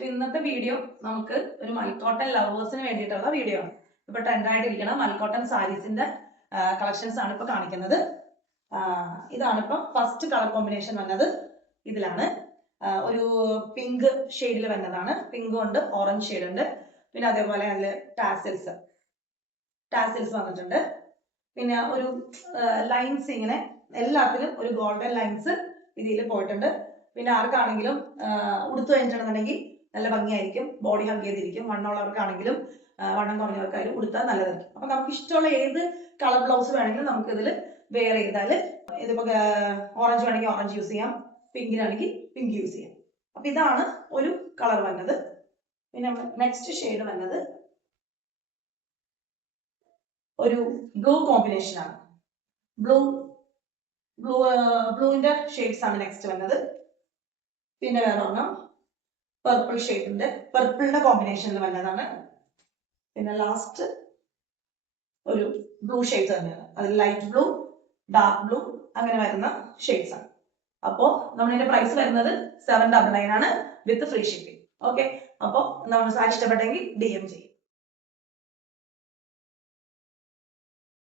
അപ്പൊ ഇന്നത്തെ വീഡിയോ നമുക്ക് ഒരു മൽക്കോട്ടൺ ലവേഴ്സിന് വേണ്ടിയിട്ടുള്ള വീഡിയോ ആണ്. ഇപ്പൊ ട്രെൻഡായിട്ടിരിക്കുന്ന മൽക്കോട്ടൺ സാരീസിന്റെ കളക്ഷൻസ് ആണ് ഇപ്പൊ കാണിക്കുന്നത്. ഇതാണ് ഇപ്പൊ ഫസ്റ്റ് കളർ കോമ്പിനേഷൻ വന്നത്. ഇതിലാണ് ഒരു പിങ്ക് ഷെയ്ഡിൽ വന്നതാണ്. പിങ്ക് ഉണ്ട്, ഓറഞ്ച് ഷെയ്ഡ് ഉണ്ട്, പിന്നെ അതേപോലെ അതില് ടാസിൽസ് വന്നിട്ടുണ്ട്. പിന്നെ ഒരു ലൈൻസ് ഇങ്ങനെ എല്ലാത്തിലും ഒരു ഗോൾഡൻ ലൈൻസ് ഇതിൽ പോയിട്ടുണ്ട്. പിന്നെ ആർക്കാണെങ്കിലും ഉടുത്തു കഴിഞ്ഞിട്ടുണ്ടെന്നുണ്ടെങ്കിൽ നല്ല ഭംഗിയായിരിക്കും, ബോഡി ഹഗ് ചെയ്തിരിക്കും. വണ്ണമുള്ളവർക്കാണെങ്കിലും വണ്ണം കുറഞ്ഞവർക്കായാലും ഉടുത്താൽ നല്ലതായിരിക്കും. അപ്പൊ നമുക്ക് ഇഷ്ടമുള്ള ഏത് കളർ ബ്ലൗസ് വേണമെങ്കിലും നമുക്ക് ഇതിൽ വെയർ ചെയ്താൽ, ഇതിപ്പോ ഓറഞ്ച് വേണമെങ്കിൽ ഓറഞ്ച് യൂസ് ചെയ്യാം, പിങ്കിനാണെങ്കിൽ പിങ്ക് യൂസ് ചെയ്യാം. അപ്പൊ ഇതാണ് ഒരു കളർ വന്നത്. പിന്നെ നെക്സ്റ്റ് ഷെയ്ഡ് വന്നത് ഒരു ബ്ലൂ കോമ്പിനേഷൻ ആണ്. ബ്ലൂവിന്റെ ഷെയ്ഡ്സ് ആണ് നെക്സ്റ്റ് വന്നത്. പിന്നെ വേറെ ഒരെണ്ണം പർപ്പിൾ ഷെയ്ഡിന്റെ പർപ്പിളിന്റെ കോമ്പിനേഷനിൽ വന്നതാണ്. പിന്നെ ലാസ്റ്റ് ഒരു ബ്ലൂ ഷെയ്ഡ്സ് തന്നെയാണ്. അതിൽ ലൈറ്റ് ബ്ലൂ, ഡാർക്ക് ബ്ലൂ അങ്ങനെ വരുന്ന ഷെയ്ഡ്സ് ആണ്. അപ്പോ നമ്മളിന്റെ പ്രൈസ് വരുന്നത് 799 ആണ് വിത്ത് ഫ്രീ ഷിപ്പിംഗ്. ഓക്കെ, അപ്പോ നമ്മൾ സാരി ഇഷ്ടപ്പെട്ടെങ്കിൽ DM ചെയ്യും.